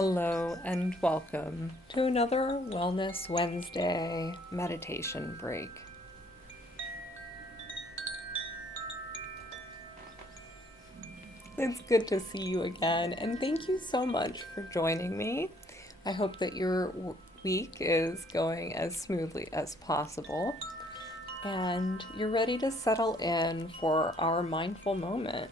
Hello and welcome to another Wellness Wednesday meditation break. It's good to see you again, and thank you so much for joining me. I hope that your week is going as smoothly as possible, and you're ready to settle in for our mindful moment.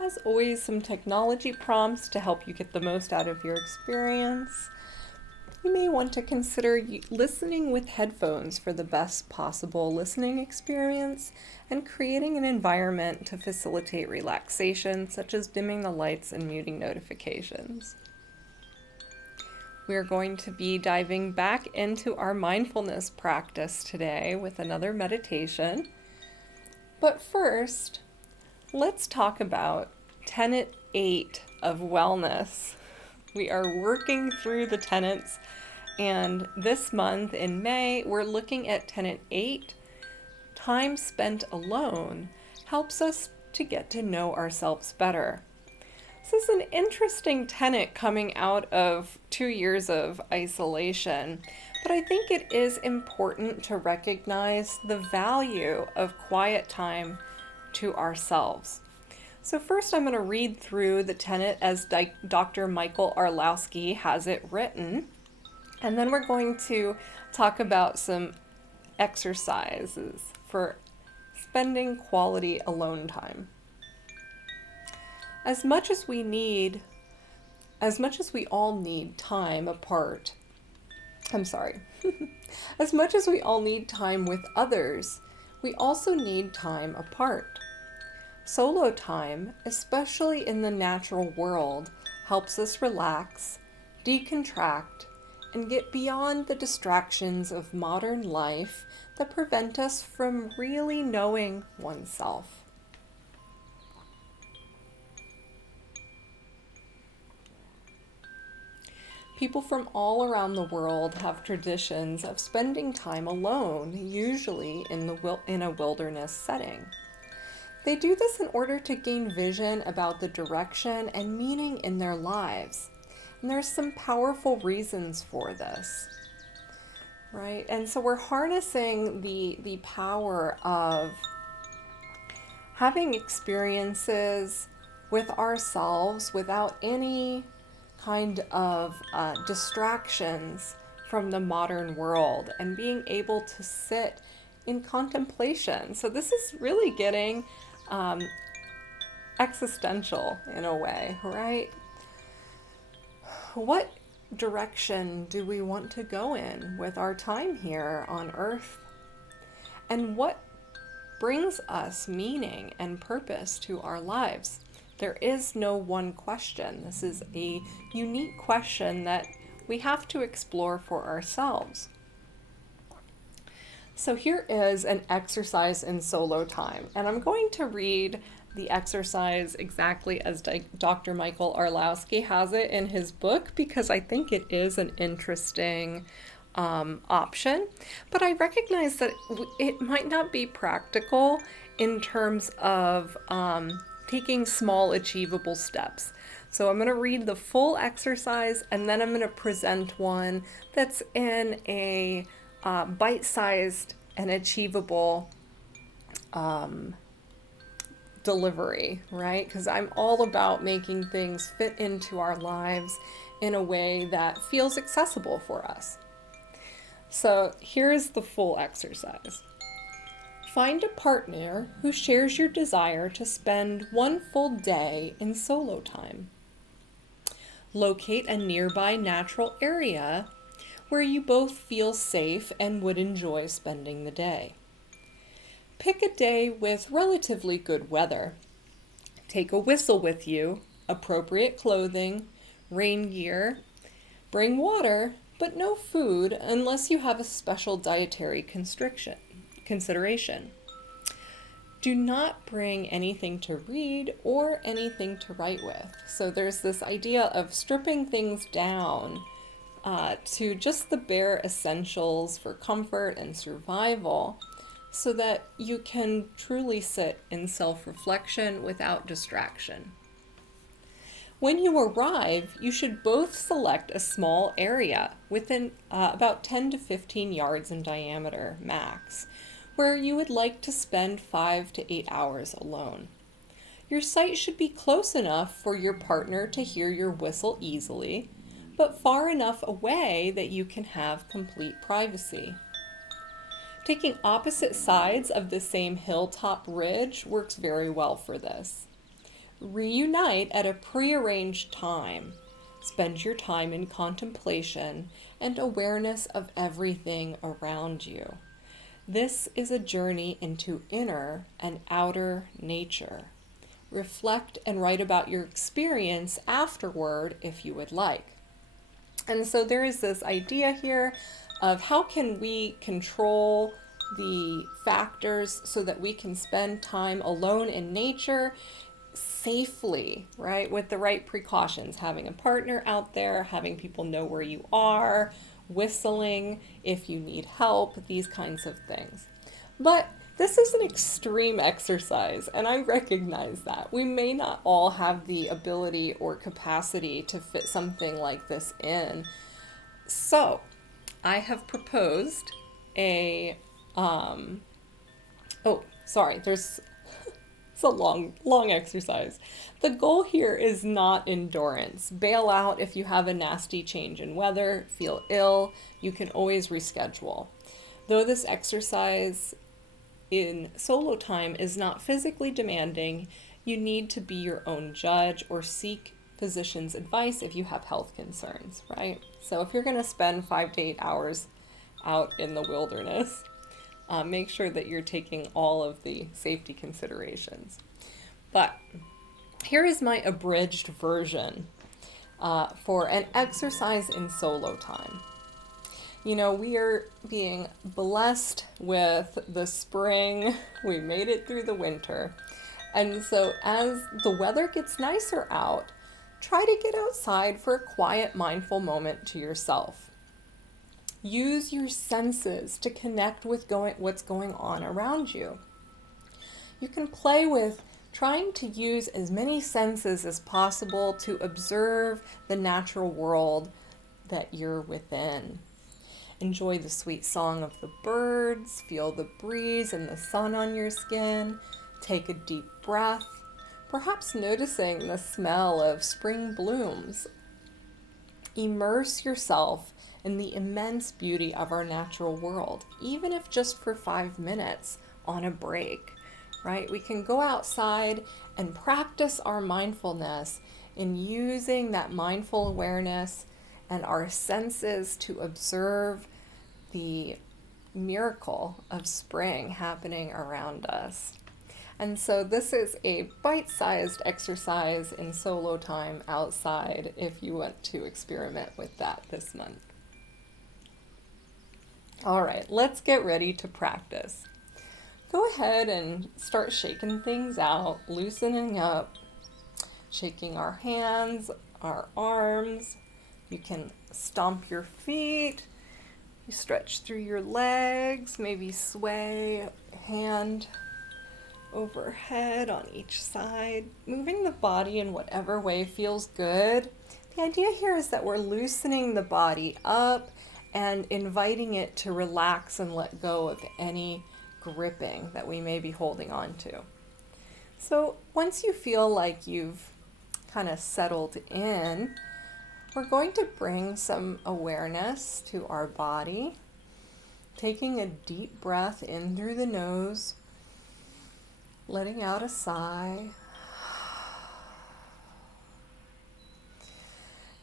As always, some technology prompts to help you get the most out of your experience. You may want to consider listening with headphones for the best possible listening experience and creating an environment to facilitate relaxation, such as dimming the lights and muting notifications. We are going to be diving back into our mindfulness practice today with another meditation. But first, let's talk about Tenet 8 of wellness. We are working through the tenets, and this month in May, we're looking at Tenet 8. Time spent alone helps us to get to know ourselves better. This is an interesting tenet coming out of 2 years of isolation, but I think it is important to recognize the value of quiet time to ourselves. So first I'm going to read through the tenet as Dr. Michael Orlowski has it written, and then we're going to talk about some exercises for spending quality alone time. As much as we all need time apart, as much as we all need time with others, we also need time apart. Solo time, especially in the natural world, helps us relax, decontract, and get beyond the distractions of modern life that prevent us from really knowing oneself. People from all around the world have traditions of spending time alone, usually in a wilderness setting. They do this in order to gain vision about the direction and meaning in their lives. And there's some powerful reasons for this, right? And so we're harnessing the power of having experiences with ourselves without any kind of distractions from the modern world and being able to sit in contemplation. So this is really getting existential in a way, right? What direction do we want to go in with our time here on Earth? And what brings us meaning and purpose to our lives? There is no one question. This is a unique question that we have to explore for ourselves. So here is an exercise in solo time, and I'm going to read the exercise exactly as Dr. Michael Orlowski has it in his book because I think it is an interesting option, but I recognize that it might not be practical in terms of taking small achievable steps. So I'm going to read the full exercise and then I'm going to present one that's in a bite-sized and achievable delivery, right? Because I'm all about making things fit into our lives in a way that feels accessible for us. So here's the full exercise. Find a partner who shares your desire to spend one full day in solo time. Locate a nearby natural area where you both feel safe and would enjoy spending the day. Pick a day with relatively good weather. Take a whistle with you, appropriate clothing, rain gear. Bring water, but no food unless you have a special dietary consideration. Do not bring anything to read or anything to write with. So there's this idea of stripping things down to just the bare essentials for comfort and survival, so that you can truly sit in self-reflection without distraction. When you arrive, you should both select a small area within about 10 to 15 yards in diameter max, where you would like to spend 5 to 8 hours alone. Your site should be close enough for your partner to hear your whistle easily, but far enough away that you can have complete privacy. Taking opposite sides of the same hilltop ridge works very well for this. Reunite at a prearranged time. Spend your time in contemplation and awareness of everything around you. This is a journey into inner and outer nature. Reflect and write about your experience afterward if you would like. And so there is this idea here of how can we control the factors so that we can spend time alone in nature safely, right? With the right precautions, having a partner out there, having people know where you are, whistling if you need help, these kinds of things. But this is an extreme exercise, and I recognize that. We may not all have the ability or capacity to fit something like this in. So, I have proposed there's it's a long exercise. The goal here is not endurance. Bail out if you have a nasty change in weather, feel ill, you can always reschedule. Though this exercise in solo time is not physically demanding, you need to be your own judge or seek physician's advice if you have health concerns, right? So if you're going to spend 5 to 8 hours out in the wilderness, make sure that you're taking all of the safety considerations. But here is my abridged version for an exercise in solo time. You know, we are being blessed with the spring. We made it through the winter. And so as the weather gets nicer out, try to get outside for a quiet, mindful moment to yourself. Use your senses to connect with what's going on around you. You can play with trying to use as many senses as possible to observe the natural world that you're within. Enjoy the sweet song of the birds, feel the breeze and the sun on your skin, take a deep breath, perhaps noticing the smell of spring blooms. Immerse yourself in the immense beauty of our natural world, even if just for 5 minutes on a break, right? We can go outside and practice our mindfulness in using that mindful awareness and our senses to observe the miracle of spring happening around us. And so this is a bite-sized exercise in solo time outside if you want to experiment with that this month. All right, let's get ready to practice. Go ahead and start shaking things out, loosening up, shaking our hands, our arms. You can stomp your feet, you stretch through your legs, maybe sway hand overhead on each side, moving the body in whatever way feels good. The idea here is that we're loosening the body up and inviting it to relax and let go of any gripping that we may be holding on to. So once you feel like you've kind of settled in, we're going to bring some awareness to our body, taking a deep breath in through the nose, letting out a sigh.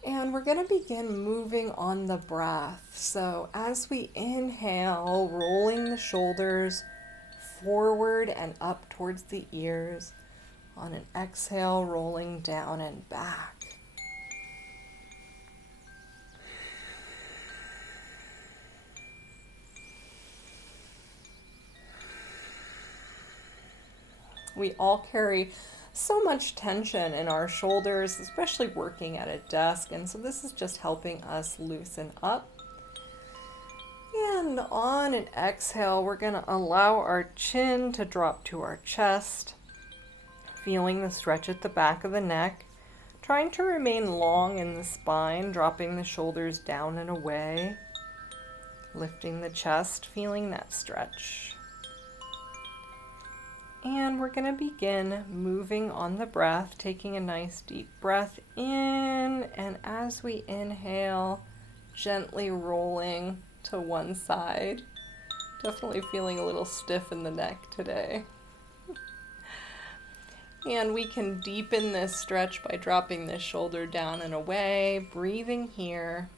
And we're going to begin moving on the breath. So as we inhale, rolling the shoulders forward and up towards the ears. On an exhale, rolling down and back. We all carry so much tension in our shoulders, especially working at a desk, and so this is just helping us loosen up. And on an exhale, we're going to allow our chin to drop to our chest, feeling the stretch at the back of the neck, trying to remain long in the spine, dropping the shoulders down and away, lifting the chest, feeling that stretch. And we're going to begin moving on the breath, taking a nice deep breath in, and as we inhale, gently rolling to one side. Definitely feeling a little stiff in the neck today. And we can deepen this stretch by dropping this shoulder down and away, breathing here.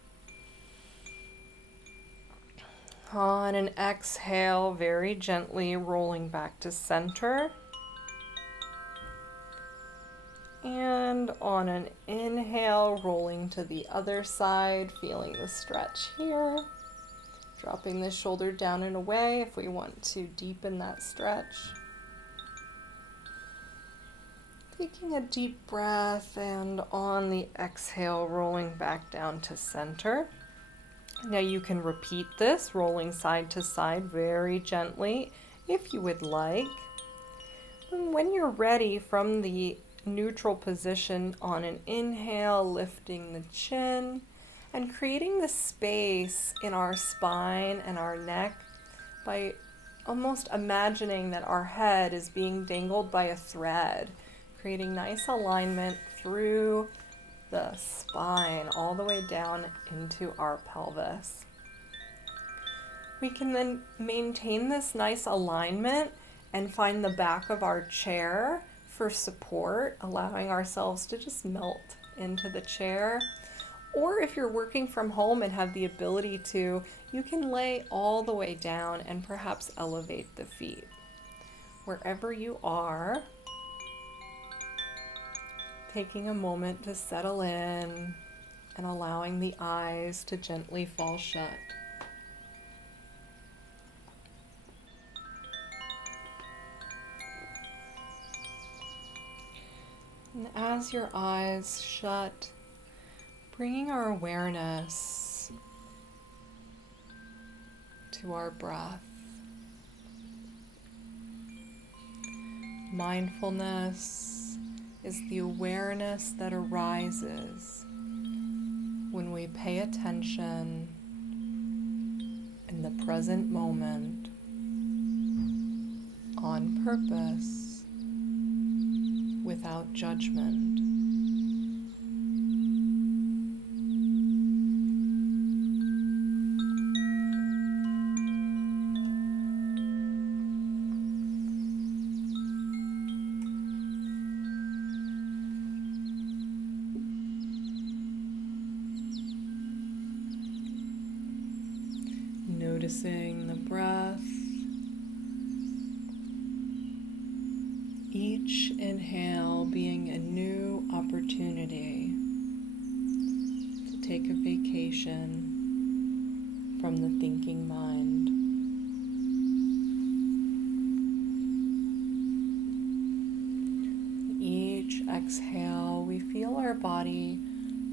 On an exhale, very gently rolling back to center. And on an inhale, rolling to the other side, feeling the stretch here. Dropping the shoulder down and away if we want to deepen that stretch. Taking a deep breath, and on the exhale, rolling back down to center. Now you can repeat this, rolling side to side very gently if you would like. And when you're ready, from the neutral position on an inhale, lifting the chin and creating the space in our spine and our neck by almost imagining that our head is being dangled by a thread, creating nice alignment through the spine all the way down into our pelvis. We can then maintain this nice alignment and find the back of our chair for support, allowing ourselves to just melt into the chair. Or if you're working from home and have the ability to, you can lay all the way down and perhaps elevate the feet. Wherever you are, taking a moment to settle in and allowing the eyes to gently fall shut. And as your eyes shut, bringing our awareness to our breath. Mindfulness is the awareness that arises when we pay attention in the present moment on purpose, without judgment. Noticing the breath, each inhale being a new opportunity to take a vacation from the thinking mind. Each exhale, we feel our body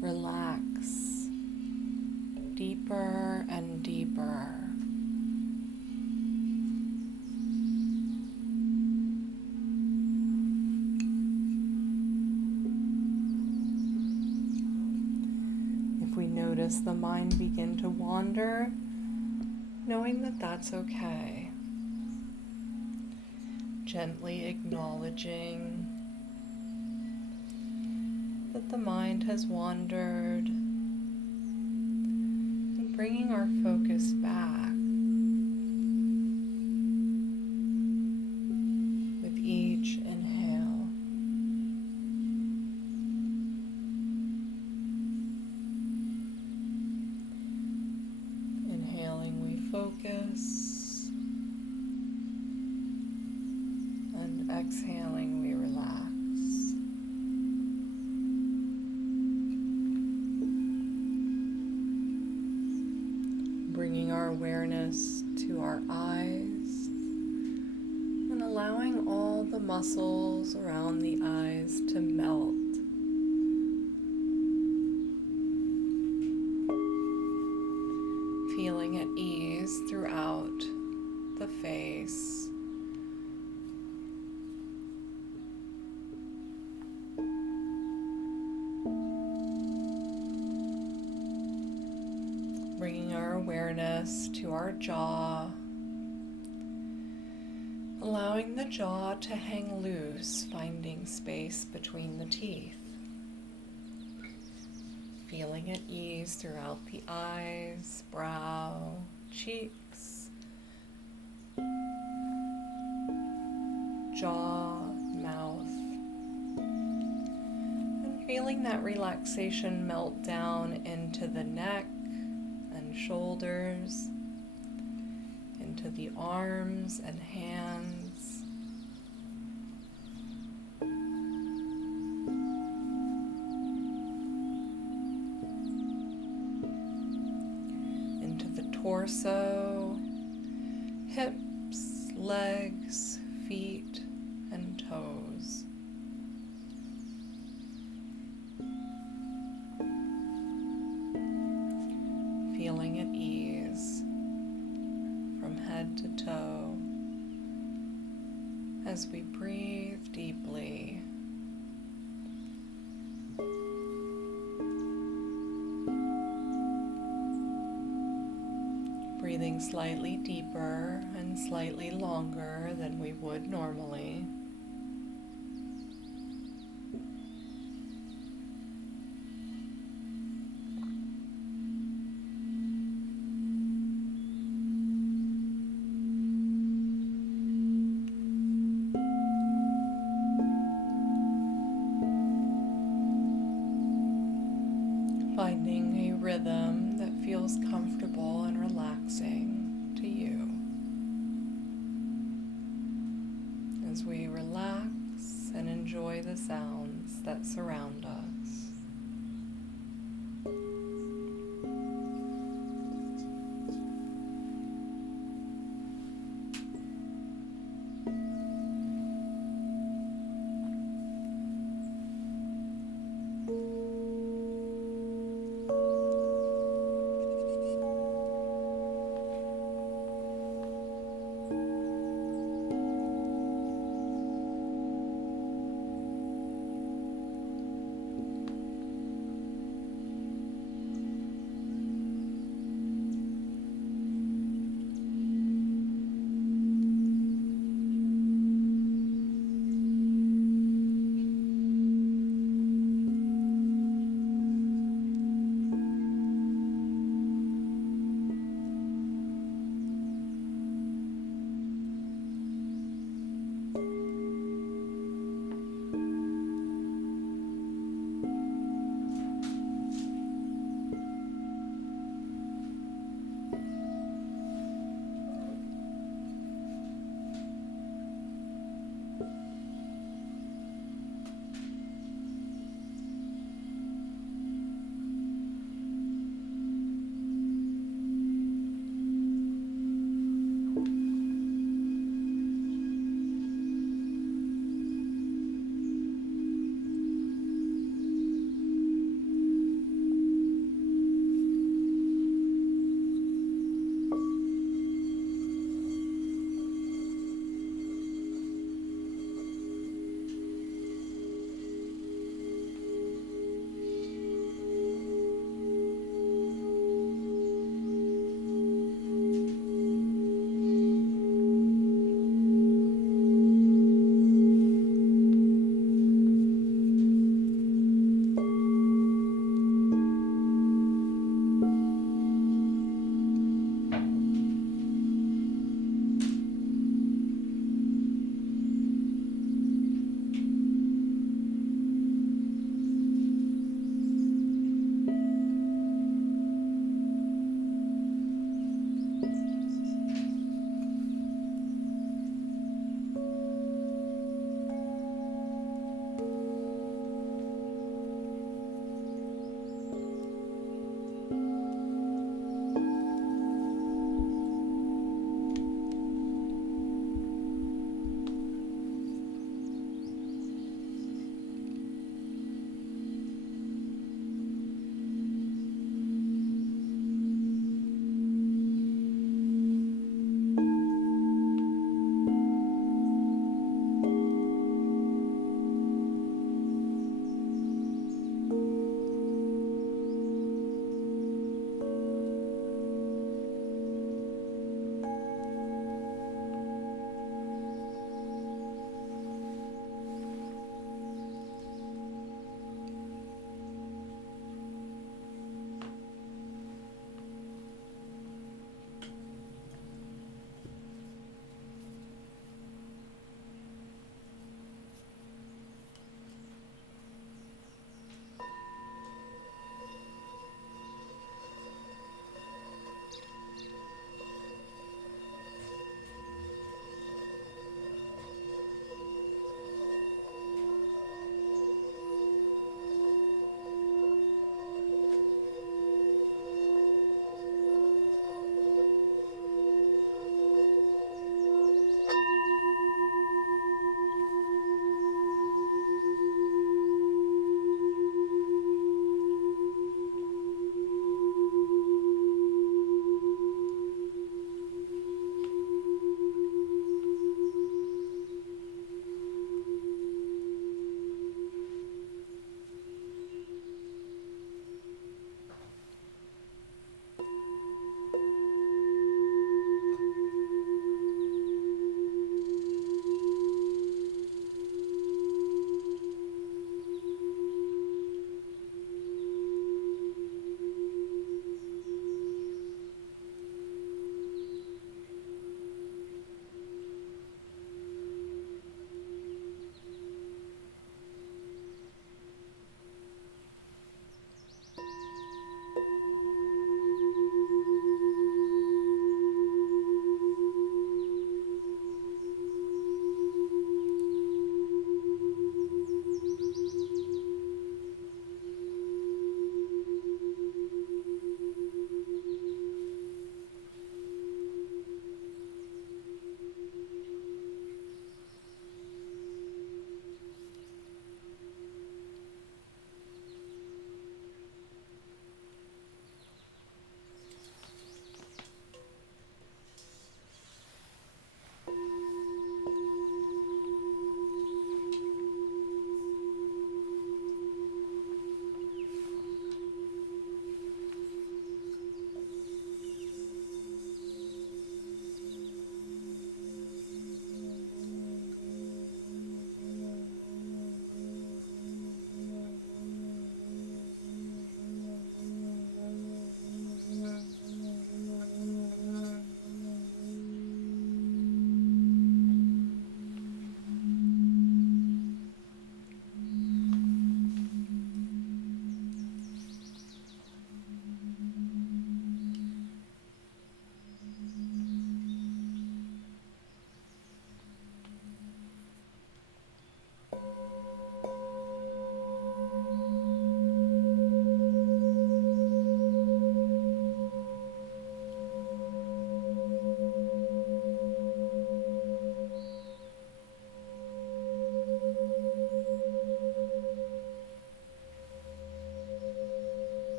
relax deeper and deeper. Notice the mind begin to wander, knowing that that's okay. Gently acknowledging that the mind has wandered and bringing our focus back with each inhale. Focus, and exhaling, we relax. Bringing our awareness to our eyes and allowing all the muscles around the eyes to melt. Feeling at ease throughout bringing our awareness to our jaw, allowing the jaw to hang loose, finding space between the teeth. Feeling at ease throughout the eyes, brow, cheeks, jaw, mouth, and feeling that relaxation melt down into the neck and shoulders, into the arms and hands, into the torso, hips, legs, feet, and toes. Feeling at ease from head to toe as we breathe deeply. Breathing slightly deeper and slightly longer than we would normally. Finding a rhythm that feels comfortable and relaxing to you as we relax and enjoy the sounds that surround us.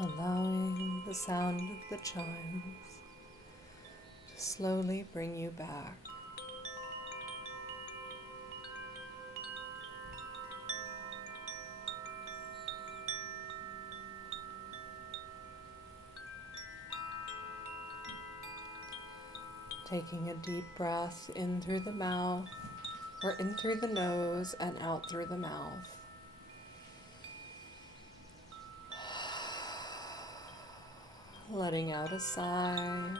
allowing the sound of the chimes to slowly bring you back. Taking a deep breath in through the mouth, or in through the nose and out through the mouth. Letting out a sigh.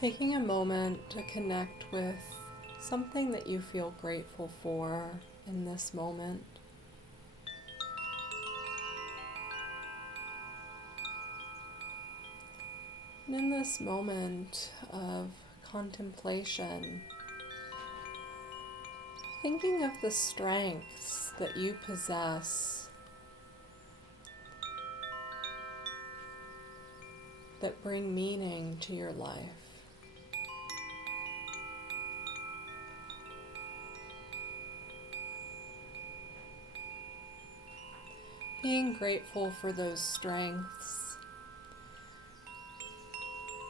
Taking a moment to connect with something that you feel grateful for in this moment. And in this moment of contemplation, thinking of the strengths that you possess that bring meaning to your life. Being grateful for those strengths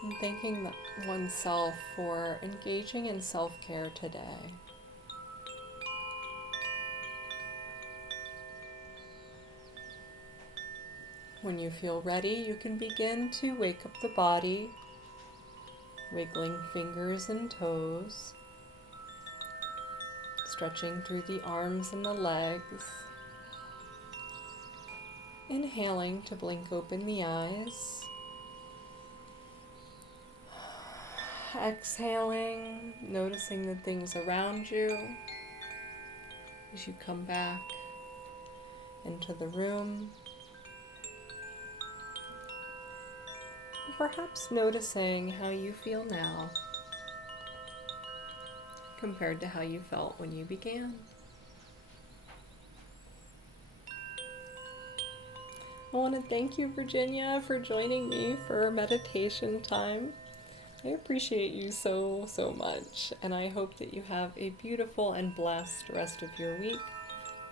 and thanking oneself for engaging in self-care today. When you feel ready, you can begin to wake up the body, wiggling fingers and toes, stretching through the arms and the legs, inhaling to blink open the eyes, exhaling, noticing the things around you as you come back into the room. Perhaps noticing how you feel now compared to how you felt when you began. I want to thank you, Virginia, for joining me for meditation time. I appreciate you so, so much, and I hope that you have a beautiful and blessed rest of your week.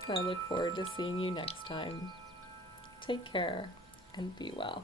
I look forward to seeing you next time. Take care and be well.